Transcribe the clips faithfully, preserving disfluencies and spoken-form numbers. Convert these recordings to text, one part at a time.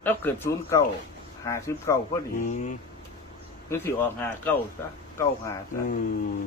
แล้วเกิดศูนย์เก้าหาสิบเก้าพอดีอืมหรือสิออกหาเก้าซะเก้าหาซะอืม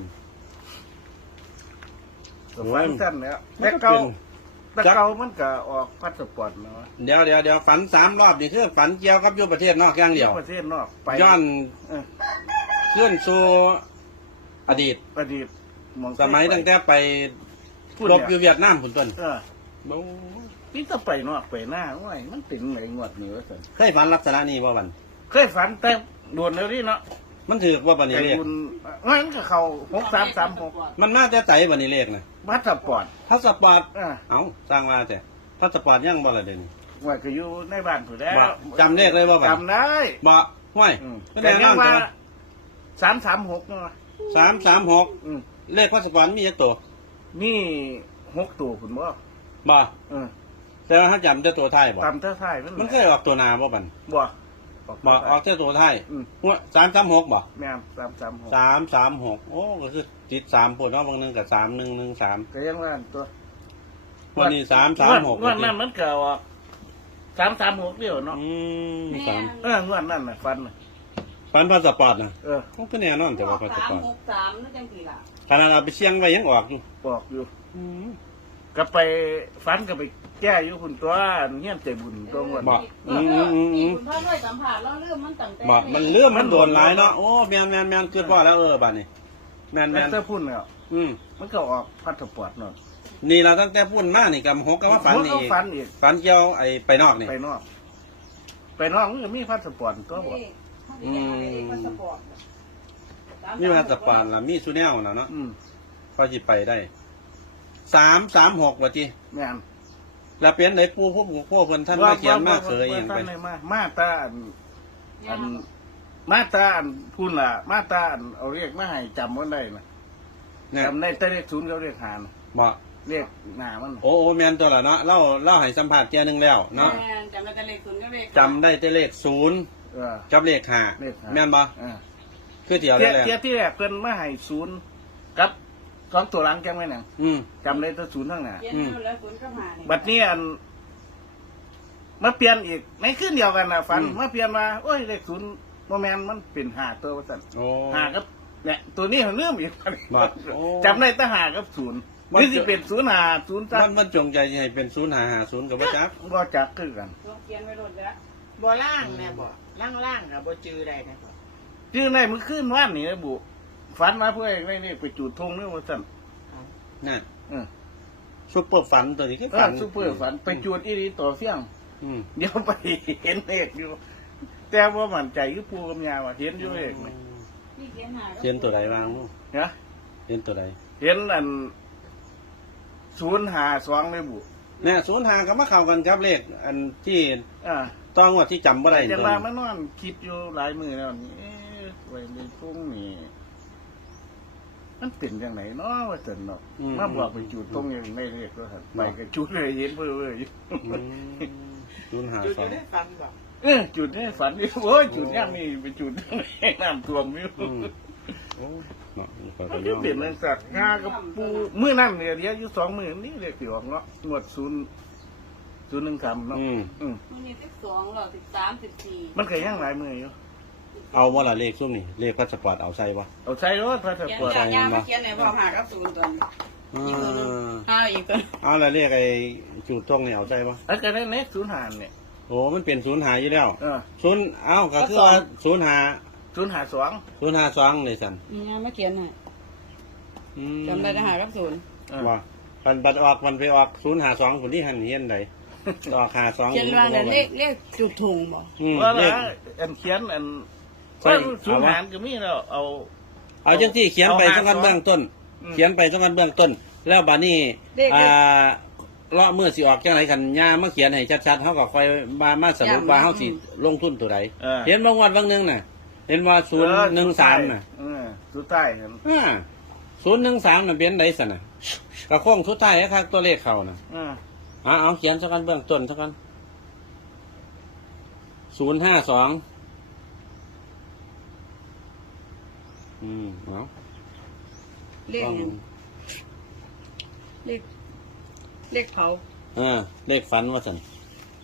สมัยสั้นแล้วมัแต่นก็เก่าเป็นแต่เก่ามันก็ออกพาสปอร์ตเนาะเดี๋ยวเดี๋ยวเดี๋ยวฝันสามรอบนี่คือฝันเกี่ยวกับอยู่ประเทศนอกอย่างเดียวประเทศนอกไปย้อนเออขึ้นสู่อดีตอดีตหองสมัยตั้งแต่ไปพูดรบอเนี่ยู่ยเวียดนามพุ่นต้นเออโอ้นี่ก็ไปนอกไปหน้าโอ้ยมันเป็นไหนงวดนี่วะสันเคยฝันลักษณะนี้บ่บันเคยฝันแต่โดวนแล้วนี่เนาะมันถือว่าบันนี้แต่เลขคุณงั้นก็เขาหกสามสามหกมันมาแต่ใจบันนี้เลขนะพาสปอร์ตพาสปอร์ตเออเอ้าสร้างมาแต่พาสปอร์ตยังบ่ละเด่นว่าก็อยู่ในบ้านผู้แล้วบ่จำเลขเลยบ่บัดจำได้บ่ห้วยอืมก็แต่แน่นยัอง นว่าจ้ะสามสามหกเนาะสามสามหกอืมเลขพาสปอร์ตมีกี่ตัวนี่หกตัวคุณบ่บ่เออแต่ว่าถ้าจำแต่ตัวไทายบ่ตามเท่าไทยมันมันเคยออกตัวหนาบ่บันบ่บ่ออกแต่ตัวไทายอืมห้วยสามสามหกบ่แม่นสามสามหกสามสามหกโอ้ก็คือติดสามปวดเนาะบางนึงกับสามหนึ่งหนึ่งสามก็ยังว่าตัววันนี้สามสามหกงวดนั้นมันเก่าอ่ะสามสามหกเดียวเนาะอืมสามเอองวดนั้นน่ะฟันน่ะฟันพาสปอร์ตนะเออเขาก็แน่นอนแต่ว่าพาสสาปมอร์ตหกสามนั่นจังสี่ล่ะขนาดเอาไปเชียงไว้ยังออกอยู่บอกอยู่อืมก็ไปฟันก็ไปแก้อยู่คุณตัวเงี้ยใจบุญตัวงวดบอกเออเออนี่คุณพ่อด้วยสัมผัสแล้วเรื่องมันตั้งแต่บอกมันเลื่อมมันโดนหลายเนาะโอ้แมนแมนแมนเกิดพ่อแล้วเออบ้านนี้แมนแมแล้วนถ้าพูดเนี่ยอืมมันก็ออกพาสปอร์ตเนาะนี่เราตั้งแต่พูดมานี่กับหกกับว่าฝันนี่เขาฟันอีกฝันเกี่ยวไอ้ไปนอกนี่ไปนอก ไปนอกมันก็มีพาสปอร์ตตัวบอกอืมพาสปอร์ตมีพาสปอร์ตละมีซูแนลนะเนาะอืมเขาจิไปได้สามสามหกว่าจีแม่นแล้วเป็นไหนปูผู้ผู้ผู้คนท่านมาเขียนมาเคยอย่างท่าไปนมามาตาอันอันมาตาอันพูดล่ะ มาตาอันเอาเรียกมาให้จำว่าได้นะเนี่ยจำได้แต่เลขศูนย์เขาเรียกหานะบอกเรียกหนามันน่ะโอ้โอแมนตัวละเนาะเล่าเล่าให้สัมผัสเจ้าหนึ่งแล้วเนาะจำได้แต่เลขศูนย์ก็เลขจำได้แต่เลขศูนย์เออกับเลขห้าเลขห้าแม่นบ่เออคือเดียวเทีได้ยแล้วเทียที่แรกเพิ่นมาให้ศูนย์กับสองตัวหลังจำไว้หนังอืมจำได้แต่ศูนย์ทั้งหน้าเย็นนู่นแล้วศูนย์ก็มาเนี่ยบัดนี้อันมาเปลี่ยนอีกในขึ้นเดียวกันนะฟันมาเปลี่ยนมาโอ้ยเลขศูนย์โมแมนมันเป็นหาตัวว่าสั่นโอ้หากับเนี่ยตัวนี้มันเริ่มอีกบ่โอ้จำได้แต่หากับศูนย์มันนี่สิเป็นศูนย์หาศูนย์มัจ้านมันจงใจให้เป็นศูนย์หาหาศูนย์กับว่าจับก็จักคือกันเขียนไว้รถแล้วบ่ล่างแม่บ่ล่างล่างๆกับบ่จือได้นะบ่ชื่อในมือขึ้นว่านนี่นะบุฝันมาเพื่อให้นี่ไปจุดธงนี่ว่าสั่นนั่นเออซุปเปอร์ฝันตัวนี้คือเอฝัอน ซูเปอร์ฝันไปจุดอีรีต่อเฟี้ยงอืมเดี๋ยวไปเห็นเลขอยู่ แต่ว่ามั่นใจคือปูกับยาว่าเห็นอยู่เลขไหมพี่เขียนหาเห็นตัวใดบ้างนะเห็นตัวใดเห็นอันศูนย์หาสองเลยบุเนี่ยศูนย์หากับมาเข้ากันครับเลขอันที่อ่าต้องว่าที่จำบ่ได้จังตัวว่านี้มันนอนคิดอยู่หลายมือแล้วนี่เอ๊ะไว้ในทุ่งนี่มันเป็นยังไงเนาะว่าสันเนาะมาบอกไปจุดตรงอย่างไม่เรียกก็หันไปกับจุดเลยเห็นเพื่อเลยอืมศูนย์หาจุดสออยู่ งในฝันบ่เออจุดนี่ฝันนี่โอ้ยจุดย่างนี่ไปจุดน้ำท่วมอยู่อืมโอ้เนาะนี่ก็มันย่ก็อมเปลี่ยนเรื่องสัตว์งากับปูมือนั่นเนี่ยเดียวอยู่สองมือนี่เรียกสิออกเนาะงวดศูนย์ศูนย์หนึ่งคำเนาะอืมอืมมันนี่สิบสองหรอสิบสามสิบสี่มันเคยย่างหลายมืออยู่เอาว่าละเลขซุ่มนี่เลขพาสปอร์ตเอาใส่บ่เอาใช้รถพาสเขียนปอร์ตยากๆมาเขียนไหนบอกหากับศูนย์ตัวนี้อ่าห้าอีกตัวเอาละเลขไอ้จุดตรงนี่เอาใส่บ่แล้วก็ได้เน็ตศูนย์หารเนี่ยโอ้มันเป็นศูนย์หาอยู่แล้วเออศูนย์เอ้าก็คือว่าศูนย์หาศูนย์หาสองศูนย์หาสองเลยสันนี่มาเขียนให้อืมจำได้แต่หากับศูนย์เออว่าปันปัดออกมันไปออกศูนย์หาสองคนที่หันเฮียนใดออกหาสองเขียนว่าเดี๋ยวเลขเลขจุดถุงบ่อืมว่าเลละขอันเขียนอันใช่ว่าศูนย์หารก็มีแล้วเอาเอาจังที่เขียนไปเอาหาสักกันเบื้องต้นอืมเขียนไปสักกันเบื้องต้น แล้วบานี้อ่าเลาะเมื่อสิออกจังไรกันย่ามาเขียนให้ชัดๆเขาก็คอยมามาสรุปว่าเขาสิลงทุนตัวใดเออเห็นบางวันบางหนึงน่ะ เห็นว่าศูนย์หนึ่งสามน่ะเออสุดท้ายเห็นอ่าศูนย์หนึ่งสามน่ะเป็นไดสันน่ะกระโค้งสุดท้ายครับตัวเลขเขาน่ะเอออ่าเอาเขียนสักกันเบื้องต้นสักกันศูนย์ห้าสองอืมเอาเลขต้องหยังเลขเลขเผาอ่าเลขฝันว่าสันเล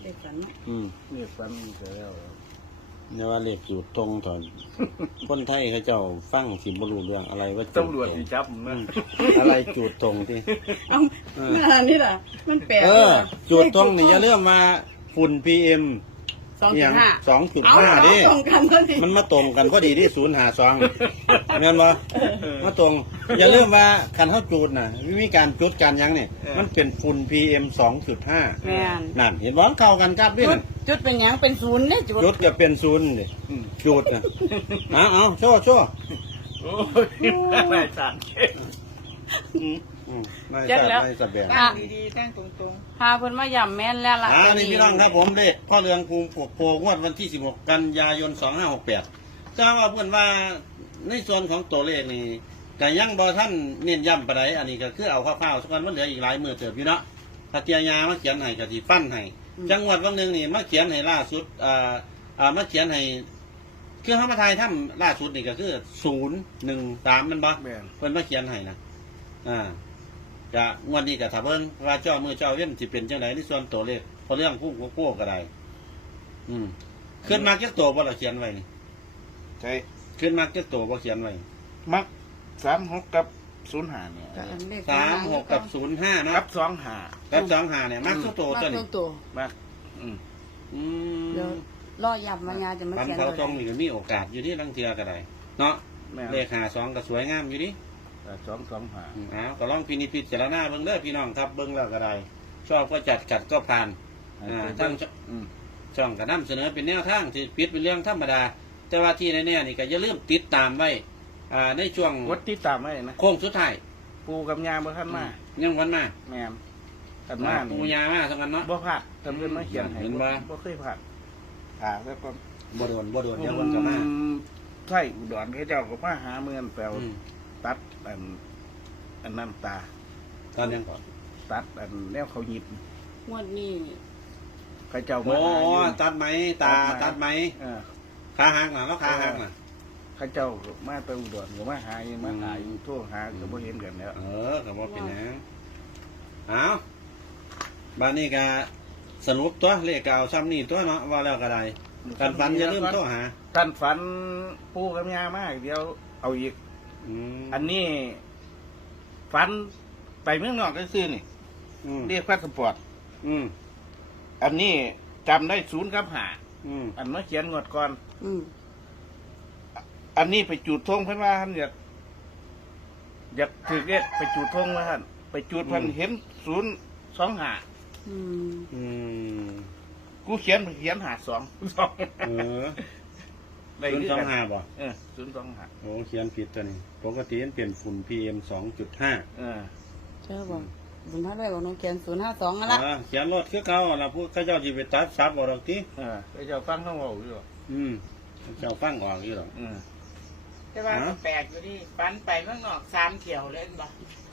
เลขฝันเนาะอืมนี่ฟันก็แล้วเนี่ยว่าเลขสูตรตรงถอนคนไทยเขาเจ้าฟังสิบ่รู้เรื่องอะไรว่าจูดตำรวจตรงสิจับอืนะมอะไรจูดตรงที่เอ้ามานี่ล่ะมันแปลกเออ จูดตรงนี่อย่าเรื่องมาฝุ่น พี เอ็มสองจุดห้าสองจุดเอาห้าเอาดิตรงกันเท่านี้มันมาตรงกันพอดีที่ศูนย์หาซองเงินบ่มาตรง อย่าเรื่องว่าคันเขาจูดน่ะวิธีการจุดกันยังเนี่ยมันเป็นฝุ่น พี เอ็ม สองจุดห้าแม่นนั่นเห็นบ่เข้ากันครับด้วยจุดนั่นจุดเป็นหยังเป็นศูนย์เนี่ยจุดจุดก็เป็นศูนย์ดิอืมจุดนะเอาเอาโชว์โชว์โอ้ยนายสารเก่งอืมอืมไม่ใช่ไม่สะแบงตั้งดีๆตั้งตรงพาเพิ่นมาย่ำแม่นแล้วล่ะอ่านี่พี่น้องครับผมเลขพ่อเรืองภูมิปกโพงวดวันที่สิบหกกันยายนสองห้าหกแปดทราบว่าเพื่อนว่าในส่วนของตัวเลขนี่แต่ยังบอท่านเน้นย้ำไปไหนอันนี้ก็คือเอาคร่าวๆสักวันมันเหลืออีกหลายมือเติบอยู่เนาะถ้าเตียยามาเขียนให้กับที่ฟันให้จังหวัดวันหนึ่งนี่มาเขียนให้ล่าสุดอ่าอ่ามาเขียนให้คือเขามาทายถ้ำล่าสุดนี่ก็คือศูนย์หนึ่งสามมันบ่แม่นเพิ่นมาเขียนให้นะอ่าจะงวดนี้ก็ถ้าเบิ่งว่าเจ้ามือเจ้าเว้นสิเป็นจังไดในส่วนตัวเลขเพราะเรื่องผู้โก้ก็ได้อืมขึ้นมาเก็บตัวบ่ล่ะเขียนไว้นี่ใช่ขึ้นมาเก็บตัวบ่เขียนไว้มักสามหกกับศูนย์ห้าเนี่ยก็อันเลขสามหกกับศูนย์ห้าเนาะกับสองห้ากับสองห้าเนี่ยมักสุดโตมาตัวตันี้วตัวมักอืมอืมเดี๋ยวรอยับมายาจะมาพันเขียนเขาไว้ตรงนี่ก็มีโอกาสอยู่ที่ลังเทือก็ได้เนาะแม่นเลขหาสองก็สวยงามอยู่ดิแต่สองสองห้าอืมอ้าวก็ลองพินิจพิจารณาเบิ่งเด้อพี่น้องครับเบิ่งแล้วก็ได้ชอบก็จัดกัดก็ผ่าน อ่าทั้งอืมช่องก็นำเสนอเป็นแนวทางที่ปิดเป็นเรื่องธรรมดา แต่ว่าที่แน่ๆนี่ก็อย่าลืมติดตามไว้อ่าในช่วงกดติดตามไว้นะโค้งสุดท้ายปูกับยาบ่ทันมายังวันมาแม่นกันมาปูนี่ยามาทั้งนั้นเนาะบ่พลาดตำเพิ่นมาเขียนให้เห็นบ่บ่เคยพลาดอ่าแล้วก็บ่โดนบ่โดนเดี๋ยววันก็มาอืใช่อุดรเขาเจ้าก็มาหาเมือนแปลวอืมตัดอันอันน้ำตาตอนยังก่อนตัดอันแนวเขาหยิบงวดนี้เขาเจ้ามาโอ้หาอยู่ตัดไหมตาตัดไหมเออขาหักน่ะแล้วขาหักน่ะเขาเจ้าก็มาแตะอุดรก็มาหาอยู่มาหาอยู่โทรหาก็บ่เห็นกันแล้วเออก็บ่เป็นหยังเอาบ้านนี้ก็สรุปตัวเลขก็เอาซ้ำนี่ตัวเนาะว่าแล้วก็ได้กันฝันอย่าลืมโทรหาท่านฝันปูกับยามากเดี๋ยวเอาอีกอืมอันนี้ฝันไปเมืองนอกก็ซื้อนี่อืมเรียกพาสปอร์ตอืมอันนี้จำได้ศูนย์ครับหาอืมอันมาเขียนงวดก่อนอืมอันนี้ไปจูดธงเพิ่นว่าท่านอยากอยากถือเรียกไปจูดธงว่าท่านไปจูดเพิ่นเห็นศูนย์สองหาอืมอืมกูเขียนเขียนหาสองสองเออได้ศูนคืย์อสองกันห้าบ่เออศูนย์สองหาโอ้เขียนผิดตัวนี้ปกติมันเปลี่ยนฝุ่น พี เอ็ม สองจุดห้าเออเจ้าบอกบุญพระด้วยบอกน้องเขียนศูนย์ห้าสองนั่นละเออเขียนรถคือเขาล่ะผู้เขาเจ้าที่ไปตัดซับบ่ดอกติเออไปเจ้าฟังเขาเว้าอยู่อืมเจ้าฟังออกอยู่ดอกอืมๆแต่ว่าก็แปลกอยู่ดิฟันไปเมืองนอกสามเที่ยวเล่นบ่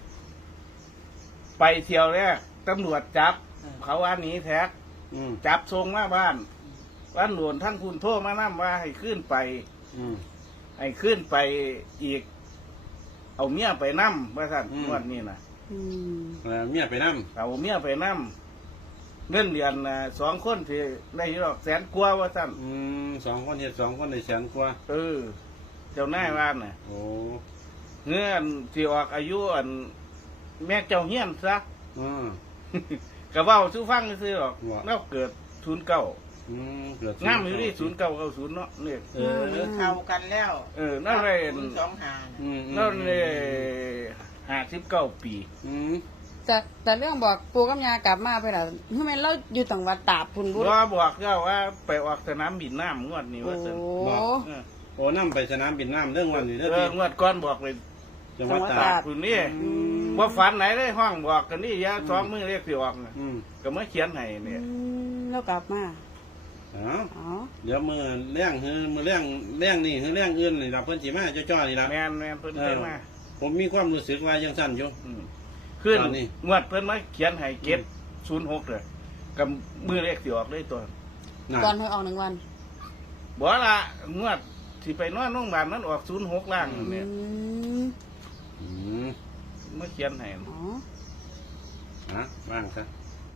ไปเที่ยวแรกตำรวจจับ เขาว่าหนีแท็กอืมจับทรงมาบ้านวันหลวนท่านคุณโทษมานั่ว่าให้ขึ้นไปอืมให้ขึ้นไปอีก เอาเมียไปนั่มว่าท่านอืมงวดนี้นะอืมเออเมียไปนํเอาเมียไปนั่มเงินเดือนน่ะสองคนที่ได้อยู่ดอกแสนกว่าว่าท่านอืมสองคนเฮ็ดสองคนได้แสนกว่าเออ เจ้าหน้ายว่านน่ะโอ้เงื่อนที่ออกอายุอัน แม่เจ้าเฮียนซะอืมกระเบ้าสู้ฟังซื้อหรอกว่าแล้วเกิดศูนย์เก้าอืมเกิดงามอยู่ที่ศูนย์เก้าเก้าศูนย์เนาะเนี่ยเออเข้ากันแล้วเออนั่นเลยศูนย์สองห้าอืมนั่นเลยห้าสิบเก้าปีอืมแต่แต่เรื่องบอกปูกับยากลับมาไปล่ะทำไมเราอยู่ต่างวัดตาบพุ่นบุญว่าบอกเจ้าว่าไปออกสนามบินน้ำงวดนี้โอ้ว่าสิ เออโอ้นํไปสนามบินน้ำเรื่องวันนี้เด้อเอที่องวดก่อนบอกเลยจังหวัดตากคุณนี่อืมว่าฝันไหนได้ห้องบอกกันนี่ยาสองมือเรียกสิออกน่ะอืมก็มาเขียนให้อืเนี่ยมเรากลับมาเอ้าอ๋อเดี๋ยวมือเลี้ยงฮือมือเลี้ยงเลี้ยงนี่ฮือเลี้ยงอื่นนี่ล่ะเพิ่นสิมาจ้อๆนี่ล่ะแมนแมนเพิ่นเขียนมาผมมีความรู้สึกว่ายังสั้นอยู่มขึ้นตอนนี้งวดเพิ่นมาเขียนให้เก็บศูนย์หกเลยกับมือเรียกสิออกเลยตัวน่ะก่อนให้ออกหนึ่งวันบอกละงวดที่ไปนอนโรงพยาบาลนั้นออกศูนย์หกล่างอืเนี่ยมอืมมาเขียนให้อ๋อฮะว่างซะ